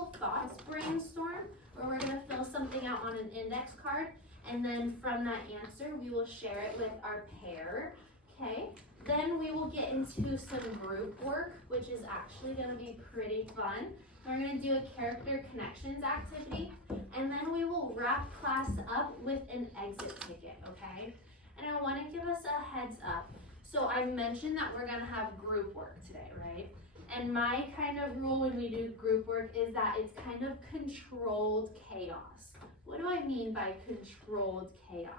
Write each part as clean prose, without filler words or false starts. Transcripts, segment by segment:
initial thoughts brainstorm where we're going to fill something out on an index card, and then from that answer we will share it with our pair. Okay, then we will get into some group work, which is actually going to be pretty fun. We're going to do a character connections activity, and then we will wrap class up with an exit ticket, okay? And I want to give us a heads up. So I mentioned that we're going to have group work today, right? And my kind of rule when we do group work is that it's kind of controlled chaos. What do I mean by controlled chaos?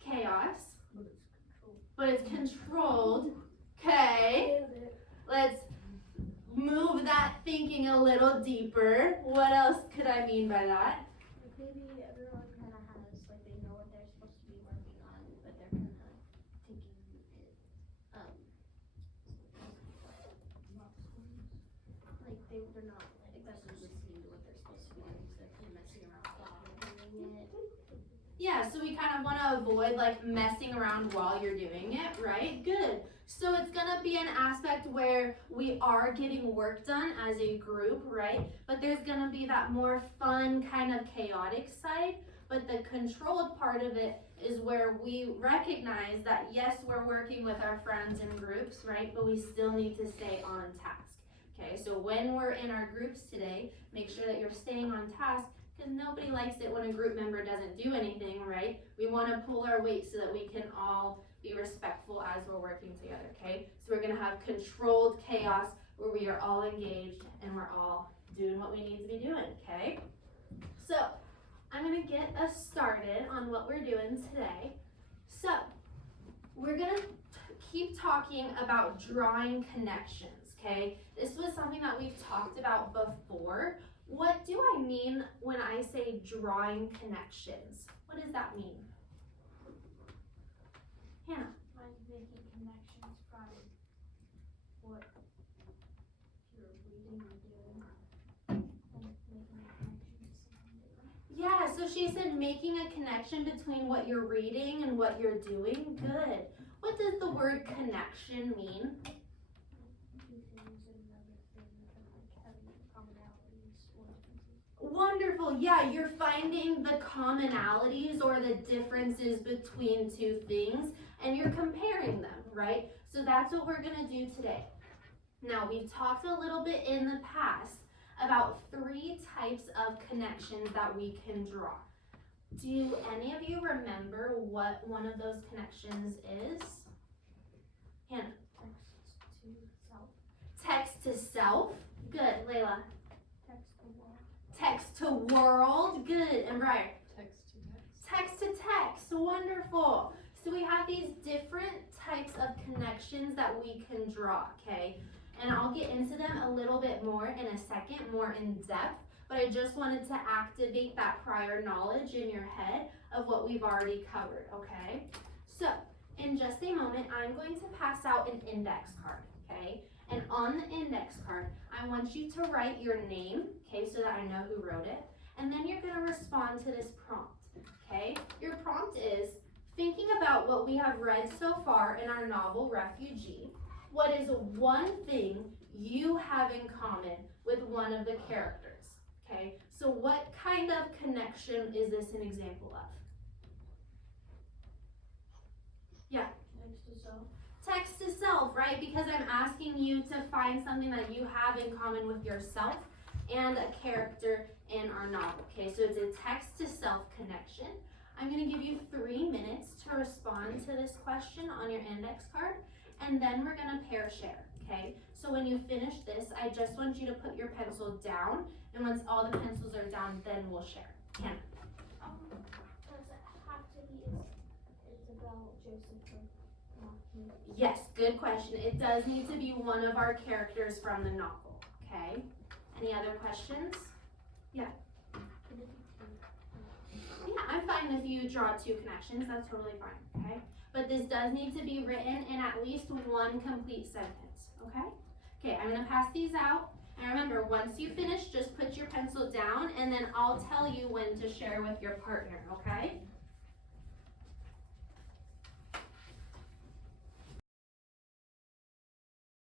Chaos, but it's controlled. Okay, let's move that thinking a little deeper. What else could I mean by that? Maybe everyone kind of has, like, they know what they're supposed to be working on, but they're kind of taking it, like, they're not, like, exactly listening to what they're supposed to be doing, so they're kind of messing around while they're doing it. Yeah, so we kind of want to avoid like messing around while you're doing it, right? Good. So it's going to be an aspect where we are getting work done as a group, right? But there's going to be that more fun kind of chaotic side. But the controlled part of it is where we recognize that yes, we're working with our friends in groups, right? But we still need to stay on task. Okay, so when we're in our groups today, make sure that you're staying on task, because nobody likes it when a group member doesn't do anything, right? We want to pull our weight so that we can all be respectful as we're working together, okay? So we're going to have controlled chaos where we are all engaged and we're all doing what we need to be doing, okay? So I'm going to get us started on what we're doing today. So we're going to keep talking about drawing connections, okay? This was something that we've talked about before. What do I mean when I say drawing connections? What does that mean? Hannah? Like making connections from what you're reading or doing, and making a connection to something different. Yeah, so she said making a connection between what you're reading and what you're doing. Good. What does the word connection mean? Two things and another thing, and like having commonalities or differences. Wonderful. Yeah, you're finding the commonalities or the differences between two things and you're comparing them, right? So that's what we're going to do today. Now, we've talked a little bit in the past about 3 types of connections that we can draw. Do any of you remember what one of those connections is? Hannah? Text to self. Text to self. Good. Layla? Text to world. Text to world. Good. And Briar? Text to text. Text to text. Wonderful. So we have these different types of connections that we can draw, okay? And I'll get into them a little bit more in a second, more in depth, but I just wanted to activate that prior knowledge in your head of what we've already covered, okay? So, in just a moment, I'm going to pass out an index card, okay? And on the index card, I want you to write your name, okay, so that I know who wrote it, and then you're gonna respond to this prompt, okay? Your prompt is, thinking about what we have read so far in our novel, Refugee, what is one thing you have in common with one of the characters? Okay, so what kind of connection is this an example of? Yeah. Text to self. Text to self, right? Because I'm asking you to find something that you have in common with yourself and a character in our novel. Okay, so it's a text to self connection. I'm going to give you 3 minutes to respond to this question on your index card, and then we're going to pair share, okay? So when you finish this, I just want you to put your pencil down, and once all the pencils are down, then we'll share. Hannah? Does it have to be Isabel, Joseph, or Matthew? Yes, good question. It does need to be one of our characters from the novel, okay? Any other questions? Could it be two? Yeah, I'm fine if you draw 2 connections. That's totally fine, okay? But this does need to be written in at least 1 complete sentence, okay? Okay, I'm going to pass these out. And remember, once you finish, just put your pencil down, and then I'll tell you when to share with your partner, okay?